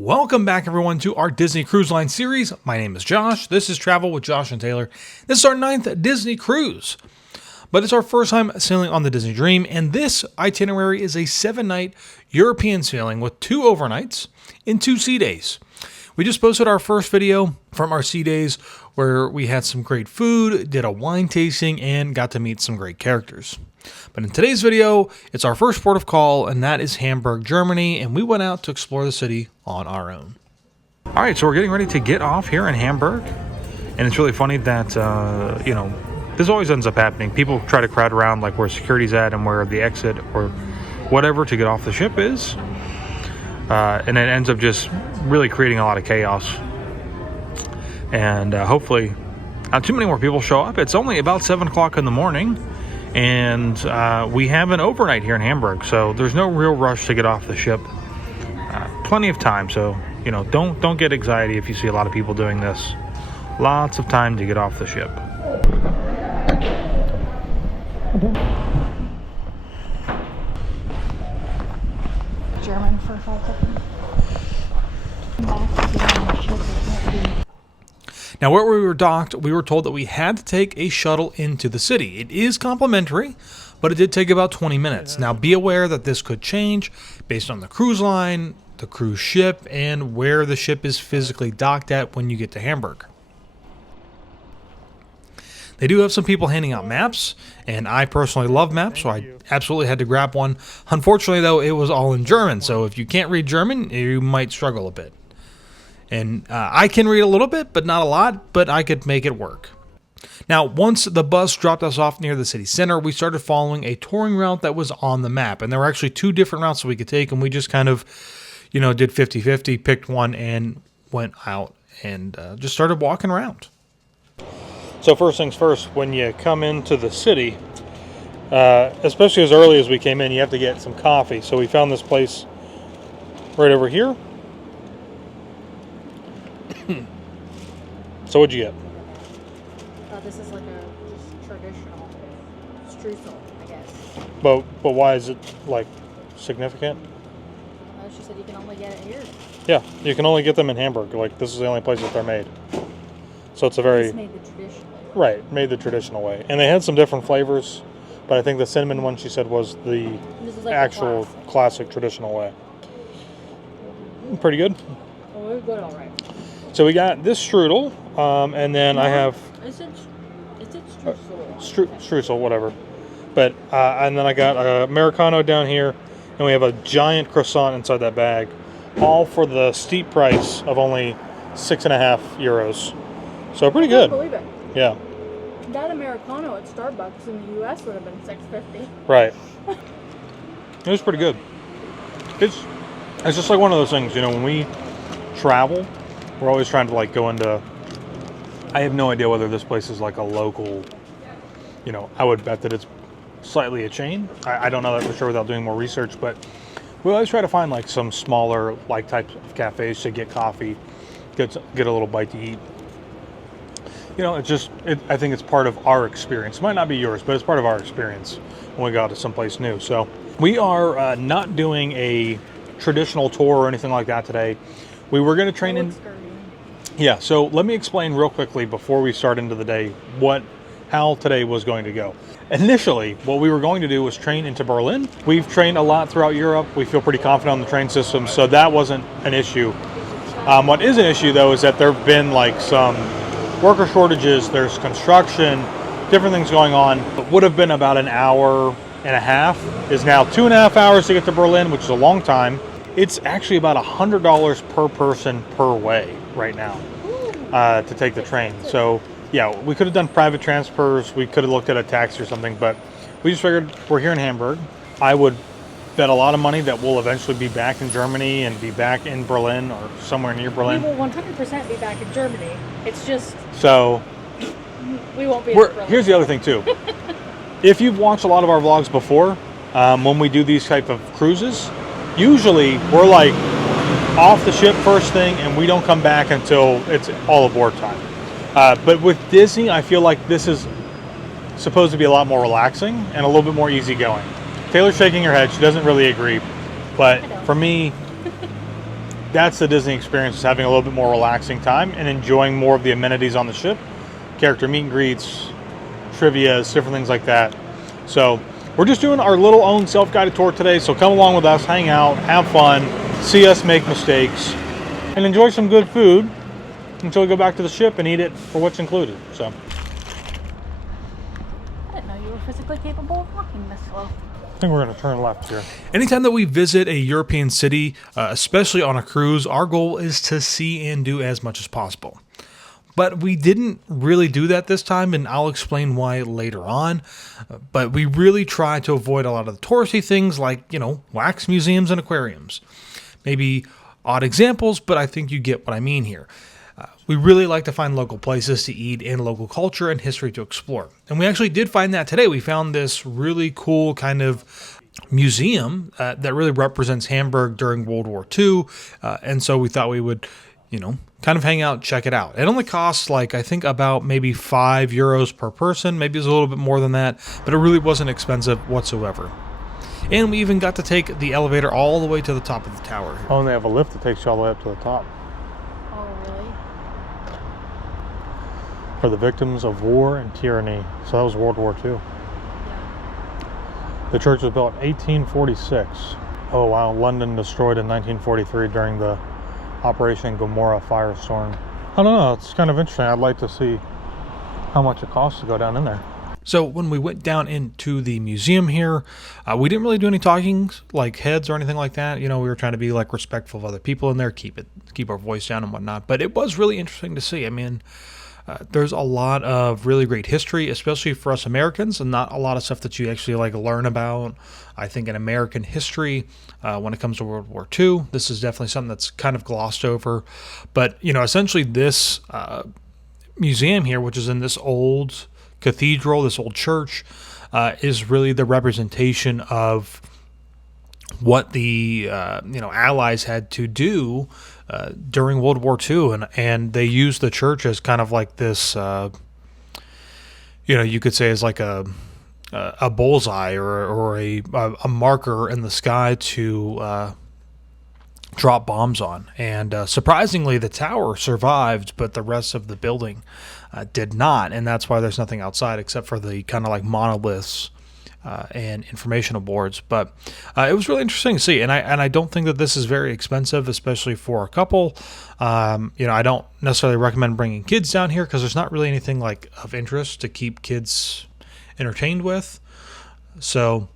Welcome back, everyone, to our Disney Cruise Line series. My name is Josh. This is Travel with Josh and Taylor. This is our 9th Disney cruise, but it's our first time sailing on the Disney Dream, and this itinerary is a 7-night European sailing with 2 overnights in 2 sea days. We just posted our first video from our sea days where we had some great food, did a wine tasting, and got to meet some great characters. But in today's video, it's our first port of call, and that is Hamburg, Germany, and we went out to explore the city on our own. All right, so we're getting ready to get off here in Hamburg, and it's really funny that, this always ends up happening. People try to crowd around like where security's at and where the exit or whatever to get off the ship is, and it ends up just really creating a lot of chaos. And hopefully not too many more people show up. It's only about 7 o'clock in the morning. And we have an overnight here in Hamburg, so there's no real rush to get off the ship. Plenty of time, so don't get anxiety if you see a lot of people doing this. Lots of time to get off the ship. German for 5 seconds. Now, where we were docked, we were told that we had to take a shuttle into the city. It is complimentary, but it did take about 20 minutes. Now, be aware that this could change based on the cruise line, the cruise ship, and where the ship is physically docked at when you get to Hamburg. They do have some people handing out maps, and I personally love maps, so I absolutely had to grab one. Unfortunately, though, it was all in German, so if you can't read German, you might struggle a bit. And I can read a little bit, but not a lot, but I could make it work. Now, once the bus dropped us off near the city center, we started following a touring route that was on the map. And there were actually 2 different routes that we could take, and we just kind of, did 50-50, picked one, and went out and just started walking around. So first things first, when you come into the city, especially as early as we came in, you have to get some coffee. So we found this place right over here. So what'd you get? This is like a just traditional streusel, I guess. But why is it like significant? She said you can only get it here. Yeah, you can only get them in Hamburg. Like, this is the only place that they're made. So it's a very... It's made the traditional way. Right, made the traditional way. And they had some different flavors, but I think the cinnamon one, she said, was the like actual the classic traditional way. Pretty good. Oh, we're good, all right. So we got this strudel, and then I have... Is it streusel? Streusel, whatever. But, and then I got a Americano down here, and we have a giant croissant inside that bag, all for the steep price of only 6.5 euros. So pretty good. I can't believe it. Yeah. That Americano at Starbucks in the U.S. would have been $6.50. Right. It was pretty good. It's just like one of those things, when we travel, we're always trying to go into... I have no idea whether this place is like a local, I would bet that it's slightly a chain. I don't know that for sure without doing more research, but we always try to find some smaller types of cafes to get coffee, get a little bite to eat. I think it's part of our experience. It might not be yours, but it's part of our experience when we go to someplace new. So we are not doing a traditional tour or anything like that today. We were going to train in... Yeah, so let me explain real quickly before we start into the day how today was going to go. Initially, what we were going to do was train into Berlin. We've trained a lot throughout Europe. We feel pretty confident on the train system, so that wasn't an issue. What is an issue, though, is that there have been some worker shortages, there's construction, different things going on. It would have been about an hour and a half, is now 2.5 hours to get to Berlin, which is a long time. It's actually about $100 per person per way right now to take the train. So yeah, we could have done private transfers. We could have looked at a taxi or something, but we just figured we're here in Hamburg. I would bet a lot of money that we'll eventually be back in Germany and be back in Berlin or somewhere near Berlin. We will 100% be back in Germany. It's just... So... We won't be in Berlin. Here's the other thing too. If you've watched a lot of our vlogs before, when we do these type of cruises, usually we're off the ship first thing and we don't come back until it's all aboard time. But with Disney, I feel like this is supposed to be a lot more relaxing and a little bit more easygoing. Taylor's shaking her head. She doesn't really agree. But for me, that's the Disney experience, is having a little bit more relaxing time and enjoying more of the amenities on the ship, character meet and greets, trivia, different things like that. So we're just doing our little own self-guided tour today, so come along with us, hang out, have fun, see us make mistakes, and enjoy some good food until we go back to the ship and eat it for what's included. So I didn't know you were physically capable of walking this slow. I think we're going to turn left here. Anytime that we visit a European city, especially on a cruise, our goal is to see and do as much as possible. But we didn't really do that this time, and I'll explain why later on. But we really try to avoid a lot of the touristy things like, wax museums and aquariums. Maybe odd examples, but I think you get what I mean here. We really like to find local places to eat and local culture and history to explore. And we actually did find that today. We found this really cool kind of museum that really represents Hamburg during World War II. And so we thought we would, kind of hang out, check it out. It only costs I think about maybe €5 per person. Maybe it was a little bit more than that, but it really wasn't expensive whatsoever. And we even got to take the elevator all the way to the top of the tower here. Oh, and they have a lift that takes you all the way up to the top. Oh, really? For the victims of war and tyranny. So that was World War II. Yeah. The church was built in 1846. Oh wow, London destroyed in 1943 during the Operation Gomorrah firestorm. I don't know, it's kind of interesting. I'd like to see how much it costs to go down in there. So when we went down into the museum here, we didn't really do any talking like heads or anything like that. We were trying to be respectful of other people in there, keep our voice down and whatnot. But it was really interesting to see. I mean, there's a lot of really great history, especially for us Americans, and not a lot of stuff that you actually learn about. I think in American history, when it comes to World War II, this is definitely something that's kind of glossed over. But essentially this museum here, which is in this old cathedral, this old church, is really the representation of what the Allies had to do during World War II, and they used the church as kind of like this, you could say as like a bullseye or a marker in the sky to drop bombs on. And surprisingly, the tower survived, but the rest of the building did not, and that's why there's nothing outside except for the kind of monoliths and informational boards. But it was really interesting to see, and I don't think that this is very expensive, especially for a couple. I don't necessarily recommend bringing kids down here because there's not really anything of interest to keep kids entertained with. So,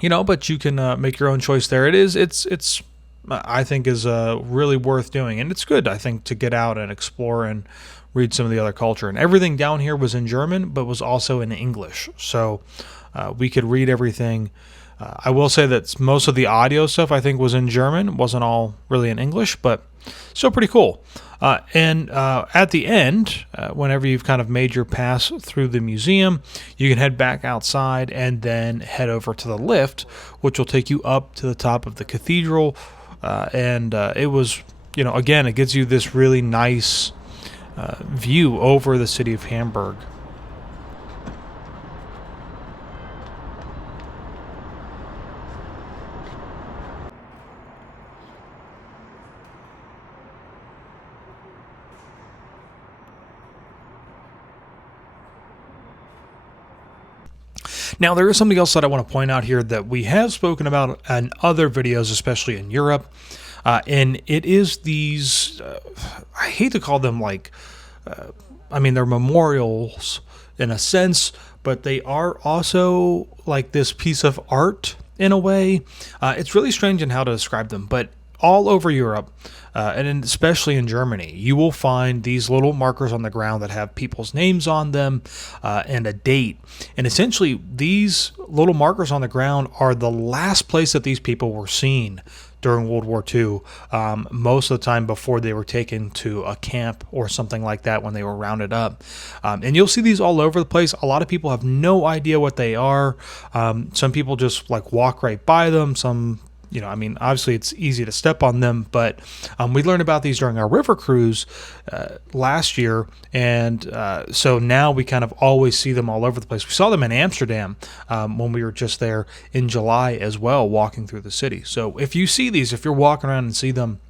but you can make your own choice there. It's I think is really worth doing, and it's good, I think, to get out and explore and read some of the other culture. And everything down here was in German, but was also in English, so we could read everything. I will say that most of the audio stuff I think was in German. It wasn't all really in English, but still pretty cool. And at the end, whenever you've kind of made your pass through the museum, you can head back outside and then head over to the lift, which will take you up to the top of the cathedral. And it was, again, it gives you this really nice view over the city of Hamburg. Now, there is something else that I want to point out here that we have spoken about in other videos, especially in Europe, and it is these, I hate to call them they're memorials in a sense, but they are also like this piece of art in a way. It's really strange in how to describe them, but all over Europe, and especially in Germany, you will find these little markers on the ground that have people's names on them and a date. And essentially, these little markers on the ground are the last place that these people were seen during World War II, most of the time before they were taken to a camp or something like that when they were rounded up. And you'll see these all over the place. A lot of people have no idea what they are. Some people just walk right by them. Some obviously it's easy to step on them, but we learned about these during our river cruise last year, and so now we kind of always see them all over the place. We saw them in Amsterdam when we were just there in July as well, walking through the city. So if you see these, if you're walking around and see them,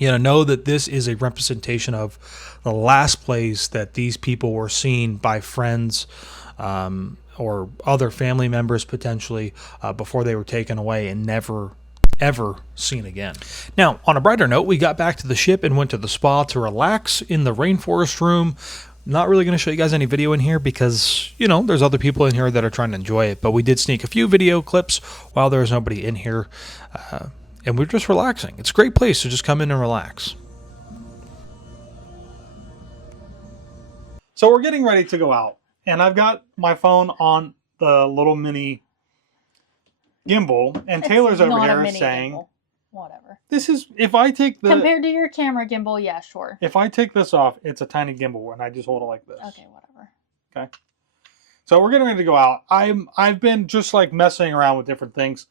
know that this is a representation of the last place that these people were seen by friends or other family members potentially before they were taken away and never ever seen again. Now, on a brighter note, we got back to the ship and went to the spa to relax in the rainforest room. Not really going to show you guys any video in here because, there's other people in here that are trying to enjoy it. But we did sneak a few video clips while there was nobody in here. And we're just relaxing. It's a great place to just come in and relax. So we're getting ready to go out. And I've got my phone on the little mini gimbal. And It's Taylor's over not a here mini saying, gimbal. Whatever. this is, if I take the... Compared to your camera gimbal, yeah, sure. If I take this off, it's a tiny gimbal, and I just hold it like this. Okay, whatever. Okay. So we're getting ready to go out. I've been just like messing around with different things.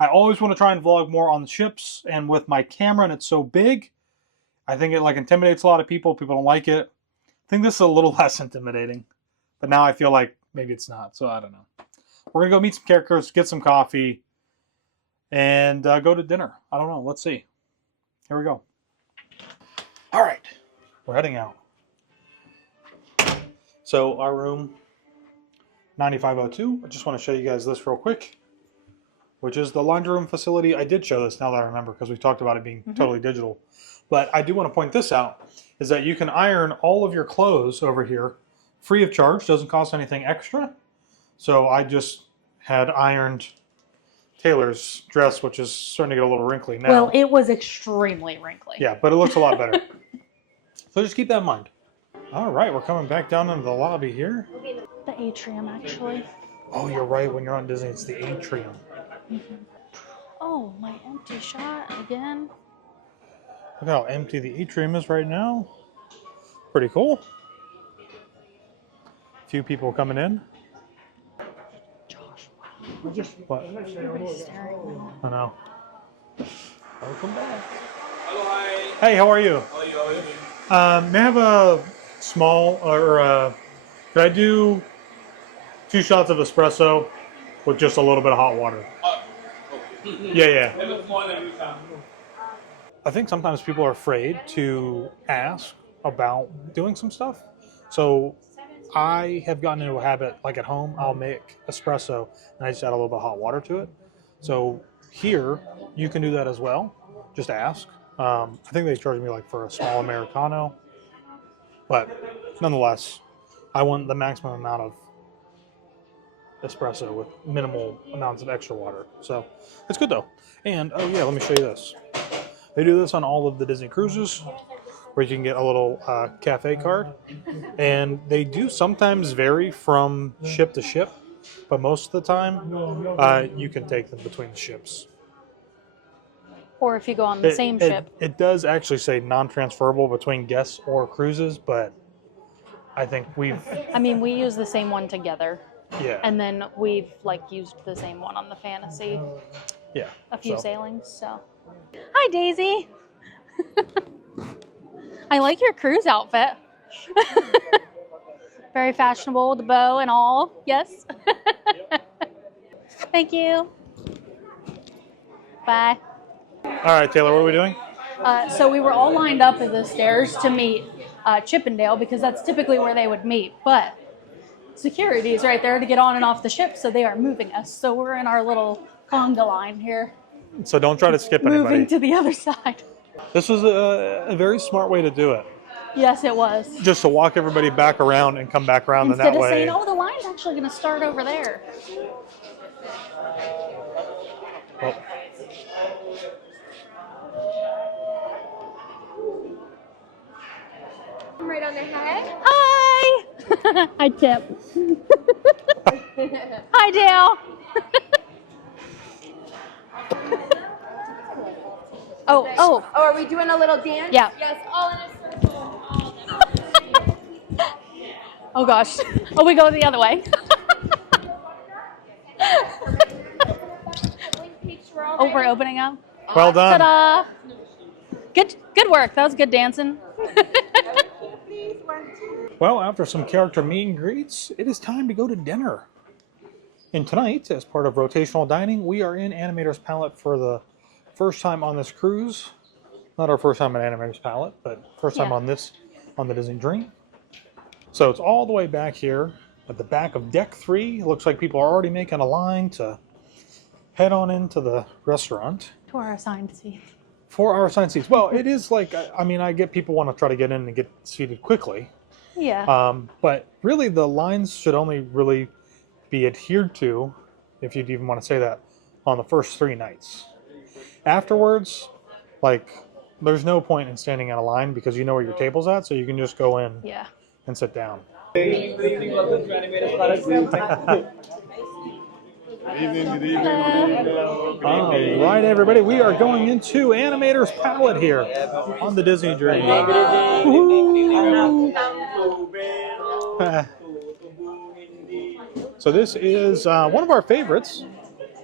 I always want to try and vlog more on the ships, and with my camera, and it's so big, I think it like intimidates a lot of people. People don't like it. I think this is a little less intimidating, but now I feel like maybe it's not. So I don't know. We're gonna go meet some characters, get some coffee, and go to dinner. I don't know. Let's see. Here we go. All right, we're heading out. So our room, 9502. I just want to show you guys this real quick, which is the laundry room facility. I did show this now that I remember because we talked about it being totally digital. But I do want to point this out, is that you can iron all of your clothes over here free of charge. Doesn't cost anything extra. So I just had ironed Taylor's dress, which is starting to get a little wrinkly now. Well, it was extremely wrinkly. Yeah, but it looks a lot better. So just keep that in mind. All right, we're coming back down into the lobby here. The atrium, actually. Oh, you're right. When you're on Disney, it's the atrium. Oh, my empty shot again. Look how empty the atrium is right now. Pretty cool. Few people coming in. Josh, What? everybody's staring at me. I know. Welcome back. Hello, hi. Hey, how are you? How are you? How are you doing? May I have a small, or could I do 2 shots of espresso with just a little bit of hot water? Yeah. I think sometimes people are afraid to ask about doing some stuff. So I have gotten into a habit, like at home, I'll make espresso and I just add a little bit of hot water to it. So here, you can do that as well. Just ask. I think they charge me like for a small Americano. But nonetheless, I want the maximum amount of espresso with minimal amounts of extra water. So it's good though. And oh yeah, let me show you this. They do this on all of the Disney cruises, where you can get a little cafe card. And they do sometimes vary from ship to ship, but most of the time you can take them between the ships. Or if you go on the same ship. It does actually say non-transferable between guests or cruises, but I think we use the same one together. Yeah. And then we've used the same one on the Fantasy. Yeah. A few sailings, so. Hi, Daisy. I like your cruise outfit. Very fashionable with the bow and all. Yes. Thank you. Bye. All right, Taylor, what are we doing? So we were all lined up at the stairs to meet Chippendale because that's typically where they would meet. But security is right there to get on and off the ship, so they are moving us. So we're in our little conga line here. So don't try to skip anybody. Moving to the other side. This was a very smart way to do it. Yes, it was. Just to walk everybody back around and come back around in that way. Instead of saying, oh, the line's actually going to start over there. Oh. Right on the head. Hi! Hi, Tip. Hi, Dale. Oh. Oh, are we doing a little dance? Yeah. Yes, all in a circle. Oh, gosh. Oh, we go the other way. Oh, we're opening up. Well done. Ta-da! Good work. That was good dancing. Well, after some character meet and greets, it is time to go to dinner. And tonight, as part of rotational dining, we are in Animators Palate for the first time on this cruise. Not our first time at Animators Palate, but first time Yeah. on this, on the Disney Dream. So it's all the way back here at the back of deck 3. It looks like people are already making a line to head on into the restaurant. To our assigned seat. 4-hour assigned seats. Well, it is like, I mean, I get people want to try to get in and get seated quickly. Yeah. But really the lines should only really be adhered to, if you'd even want to say that, on the first 3 nights. Afterwards, like, there's no point in standing in a line because you know where your table's at, so you can just go in Yeah. and sit down. Good evening, welcome to Animators Palate. Good evening. All right, everybody, we are going into Animators Palate here on the Disney Dream. So this is one of our favorites,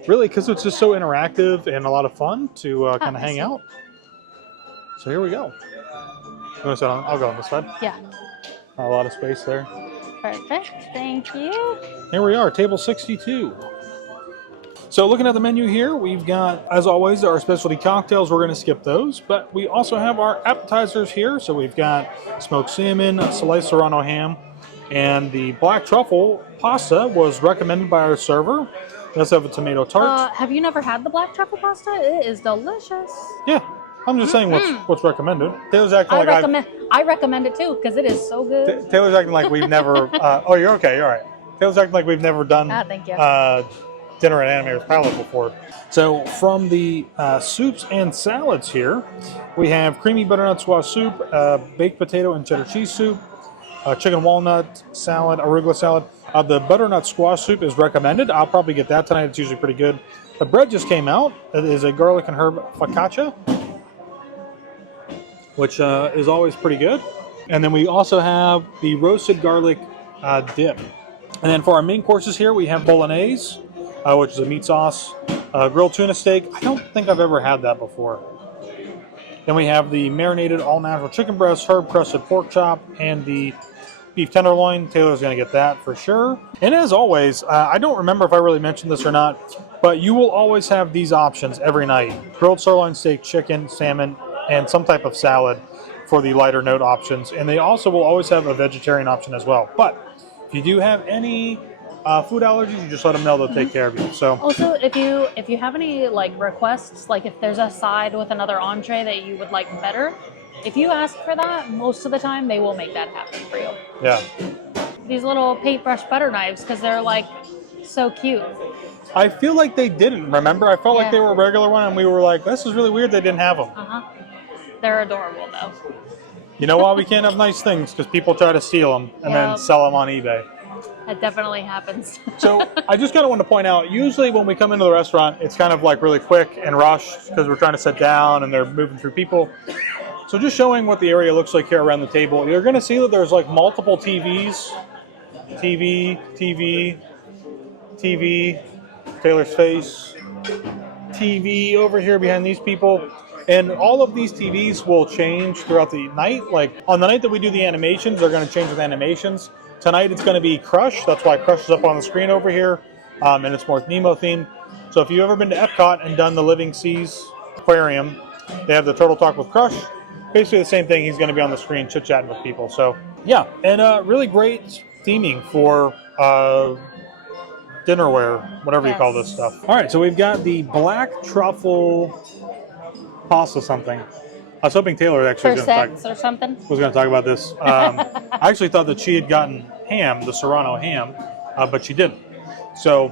really, because it's just so interactive and a lot of fun to kind of hang out. So here we go. You want to sit on? I'll go on this side. Yeah. A lot of space there. Perfect. Thank you. Here we are, table 62. So looking at the menu here, we've got, as always, our specialty cocktails. We're going to skip those, but we also have our appetizers here. So we've got smoked salmon, sliced serrano ham, and the black truffle pasta was recommended by our server. We also have a tomato tart. Have you never had the black truffle pasta? It is delicious. Yeah, I'm just saying what's recommended. Taylor's acting like I recommend it too because it is so good. Taylor's acting like we've never. Oh, you're okay. You're all right. Taylor's acting like we've never done. Thank you. Dinner at Animators Palate before. So from the soups and salads here, we have creamy butternut squash soup, baked potato and cheddar cheese soup, chicken walnut salad, arugula salad. The butternut squash soup is recommended. I'll probably get that tonight. It's usually pretty good. The bread just came out. It is a garlic and herb focaccia, which is always pretty good. And then we also have the roasted garlic dip. And then for our main courses here, we have bolognese, which is a meat sauce, grilled tuna steak. I don't think I've ever had that before. Then we have the marinated all-natural chicken breast, herb-crusted pork chop, and the beef tenderloin. Taylor's going to get that for sure. And as always, I don't remember if I really mentioned this or not, but you will always have these options every night. Grilled sirloin steak, chicken, salmon, and some type of salad for the lighter note options. And they also will always have a vegetarian option as well. But if you do have any food allergies, you just let them know, they'll take care of you. So also, if you have any like requests, like if there's a side with another entree that you would like better, if you ask for that, most of the time they will make that happen for you. yeah, These little paintbrush butter knives, because they're like so cute. I feel like they didn't. Remember, I felt like they were a regular one, and we were like, "This is really weird. They didn't have them." They're adorable though. You know why we can't have nice things? Because people try to steal them and then sell them on eBay. That definitely happens. So I just kind of want to point out, usually when we come into the restaurant, it's kind of like really quick and rushed because we're trying to sit down and they're moving through people. So just showing what the area looks like here around the table, you're going to see that there's like multiple TVs. TV, Taylor's face, TV over here behind these people. And all of these TVs will change throughout the night. Like on the night that we do the animations, they're going to change with animations. Tonight it's going to be Crush. That's why Crush is up on the screen over here. And it's more Nemo themed. So if you've ever been to Epcot and done the Living Seas Aquarium, they have the Turtle Talk with Crush. Basically the same thing. He's going to be on the screen chit-chatting with people. So yeah, and really great theming for dinnerware, whatever you call this stuff. All right, so we've got the black truffle pasta something. I was hoping Taylor actually was going to talk about this. I actually thought that she had gotten ham, the Serrano ham, but she didn't. So,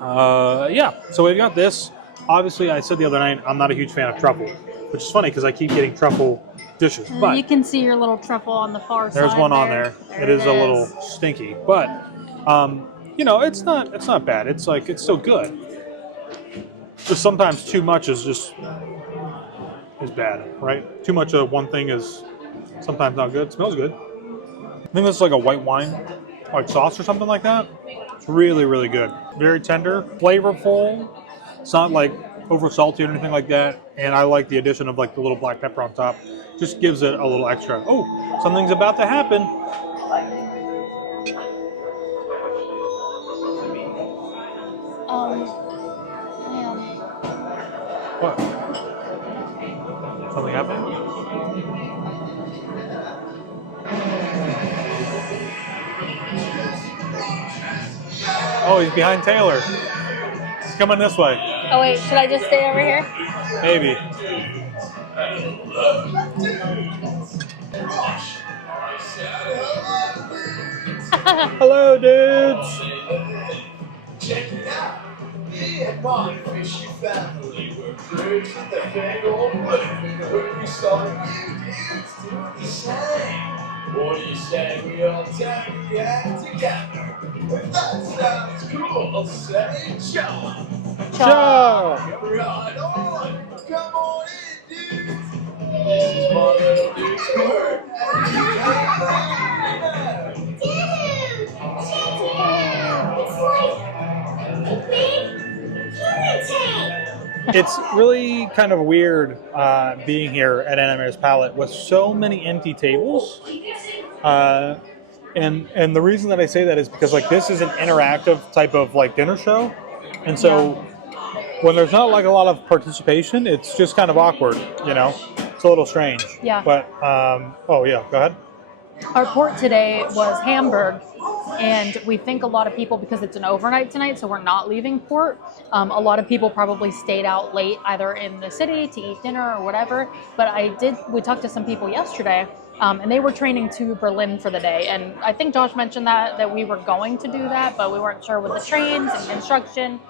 yeah. So we've got this. Obviously, I said the other night, I'm not a huge fan of truffle, which is funny because I keep getting truffle dishes. But you can see your little truffle on the far side. There's one on there. It is a little stinky, but you know, it's not bad. It's like it's still good. Just sometimes too much is bad, right? Too much of one thing is sometimes not good. It smells good. I think this is like a white wine, white sauce or something like that. It's really, really good. Very tender, flavorful. It's not like over salty or anything like that. And I like the addition of like the little black pepper on top. Just gives it a little extra. Oh, something's about to happen. What? Something happening? Oh, he's behind Taylor. He's coming this way. Oh wait, should I just stay over here? Maybe. Hello, dudes. Check it out. Me and my fishy family were birds with the big old blue. When we saw you dudes doing the same. What do you say we all take the act together? If that sounds cool, say ciao. Ciao. Right on. Come on in, dudes. This is my little dude's court. And you got that. Dude, check it out. It's like a big hurricane. It's really kind of weird being here at Animators Palate with so many empty tables. And the reason that I say that is because like this is an interactive type of like dinner show, and so when there's not like a lot of participation, it's just kind of awkward, you know. It's a little strange. Yeah. But oh yeah, go ahead. Our port today was Hamburg, and we think a lot of people, because it's an overnight tonight, so we're not leaving port. A lot of people probably stayed out late, either in the city to eat dinner or whatever. But we talked to some people yesterday, and they were training to Berlin for the day. And I think Josh mentioned that we were going to do that, but we weren't sure with the trains and construction.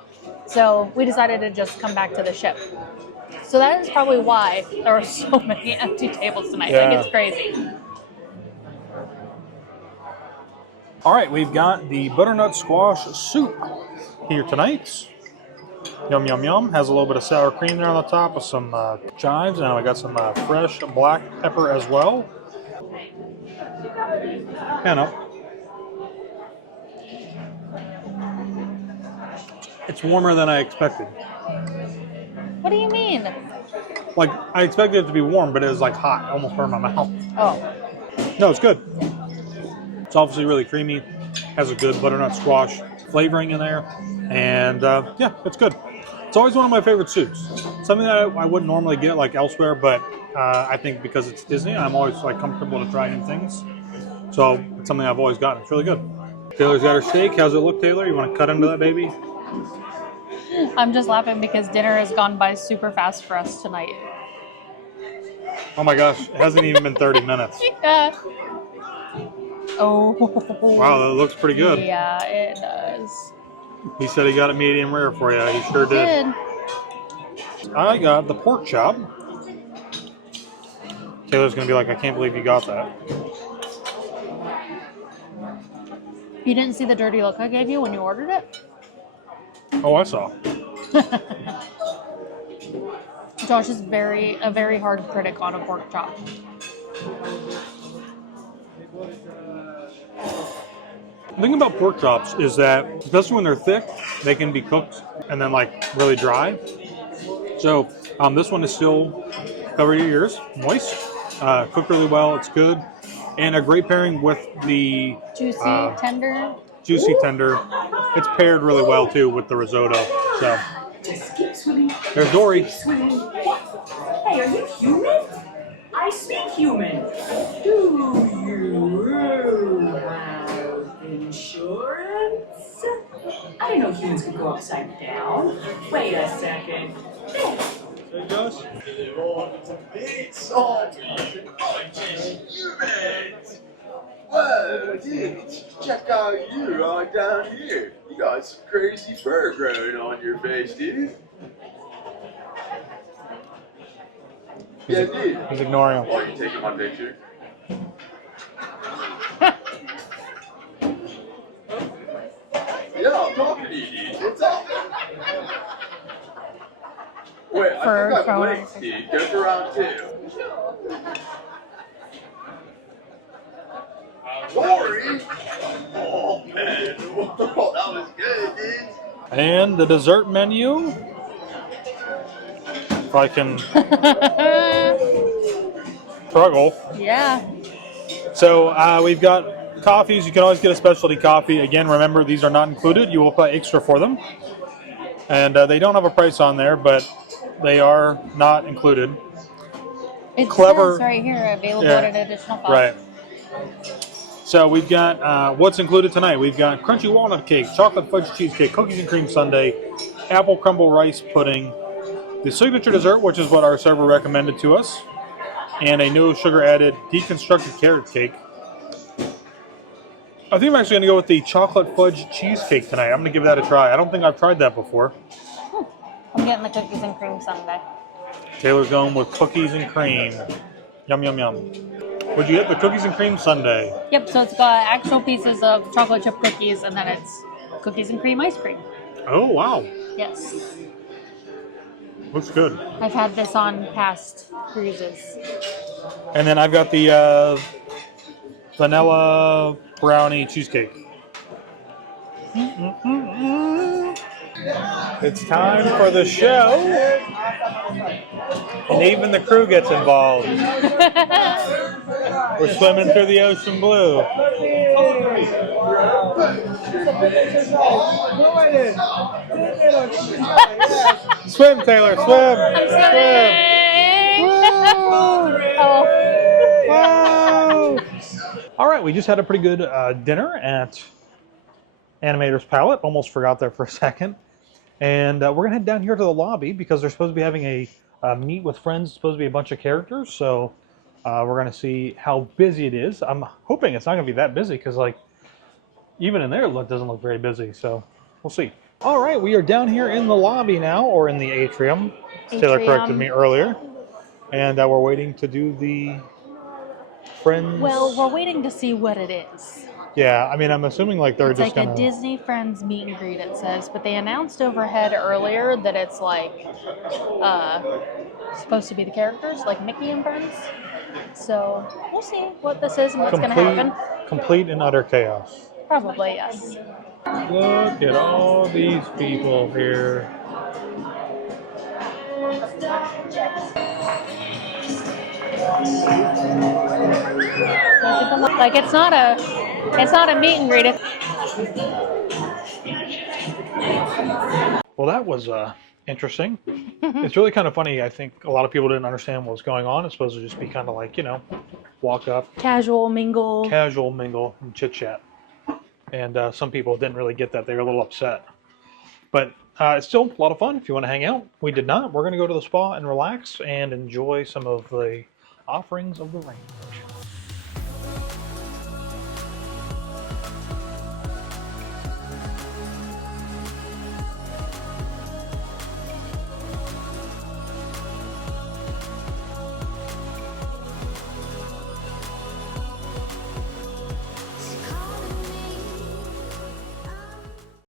So we decided to just come back to the ship. So that is probably why there are so many empty tables tonight. Yeah. Like, it's crazy. All right, we've got the butternut squash soup here tonight. Yum, yum, yum. Has a little bit of sour cream there on the top with some chives. And I got some fresh black pepper as well. And up. It's warmer than I expected. What do you mean? Like, I expected it to be warm, but it was like hot. I almost burned my mouth. Oh. No, it's good. It's obviously really creamy. Has a good butternut squash flavoring in there. And yeah, it's good. It's always one of my favorite soups. Something that I wouldn't normally get like elsewhere, but I think because it's Disney, I'm always like comfortable to try new things. So it's something I've always gotten. It's really good. Taylor's got her steak. How's it look, Taylor? You want to cut into that baby? I'm just laughing because dinner has gone by super fast for us tonight. Oh my gosh, it hasn't even been 30 minutes. Yeah. Oh. Wow, that looks pretty good. Yeah, it does. He said he got it medium rare for you. He sure did. I got the pork chop. Taylor's going to be like, I can't believe you got that. You didn't see the dirty look I gave you when you ordered it? Oh, I saw. Josh is a very hard critic on a pork chop. The thing about pork chops is that, especially when they're thick, they can be cooked and then like really dry. So this one is still, cover your ears, moist, cooked really well, it's good. And a great pairing with the Juicy, tender. Juicy tender. It's paired really well too with the risotto. So Just keep swimming. there's Dory. Swimming. Hey, are you human? I speak human. Do you have insurance? I didn't know humans could go upside down. Wait a second. This. There it goes. It's all humans. Whoa, dude, check out you right down here. You got some crazy fur growing on your face, dude. Yeah, dude. He's ignoring him. Why are you taking my picture? Yeah, I'm talking to you, dude. What's up? Wait, I think I blinked, dude. Go for round two. Sorry. Oh, man. Whoa, that was good, dude. And the dessert menu. If I can struggle. Yeah. So we've got coffees. You can always get a specialty coffee. Again, remember, these are not included. You will pay extra for them. And they don't have a price on there, but they are not included. It clever. says right here, available Yeah. at an additional cost. Right. So we've got what's included tonight. We've got crunchy walnut cake, chocolate fudge cheesecake, cookies and cream sundae, apple crumble rice pudding, the signature dessert, which is what our server recommended to us, and a no sugar added deconstructed carrot cake. I think I'm actually going to go with the chocolate fudge cheesecake tonight. I'm going to give that a try. I don't think I've tried that before. I'm getting the cookies and cream sundae. Taylor's going with cookies and cream. Yum, yum, yum. What'd you get? The cookies and cream sundae. Yep, so it's got actual pieces of chocolate chip cookies and then it's cookies and cream ice cream. Oh, wow. Yes. Looks good. I've had this on past cruises. And then I've got the vanilla brownie cheesecake. It's time for the show. And even the crew gets involved. We're swimming through the ocean blue. Swim, Taylor, swim. I'm Swim. Oh. Wow. All right, we just had a pretty good dinner at Animators Palate. Almost forgot there for a second. And we're going to head down here to the lobby because they're supposed to be having a meet with friends. It's supposed to be a bunch of characters. So we're going to see how busy it is. I'm hoping it's not going to be that busy because, like, even in there, it doesn't look very busy. So we'll see. All right, we are down here in the lobby now, or in the atrium. Taylor corrected me earlier. And we're waiting to do the Friends. Well, we're waiting to see what it is. Yeah, I mean, I'm assuming like they're It's just like gonna... a Disney Friends meet and greet, it says, but they announced overhead earlier that it's like supposed to be the characters, like Mickey and Friends. So we'll see what this is and what's going to happen. Complete and utter chaos. Probably, yes. Look at all these people here. Like it's not a meet and greet. Well, that was interesting. It's really kind of funny. I think a lot of people didn't understand what was going on. It's supposed to just be kind of like, you know, walk up, Casual mingle, and chit chat. And some people didn't really get that. They were a little upset. But it's still a lot of fun if you want to hang out. We did not. We're going to go to the spa and relax and enjoy some of the offerings of the rain.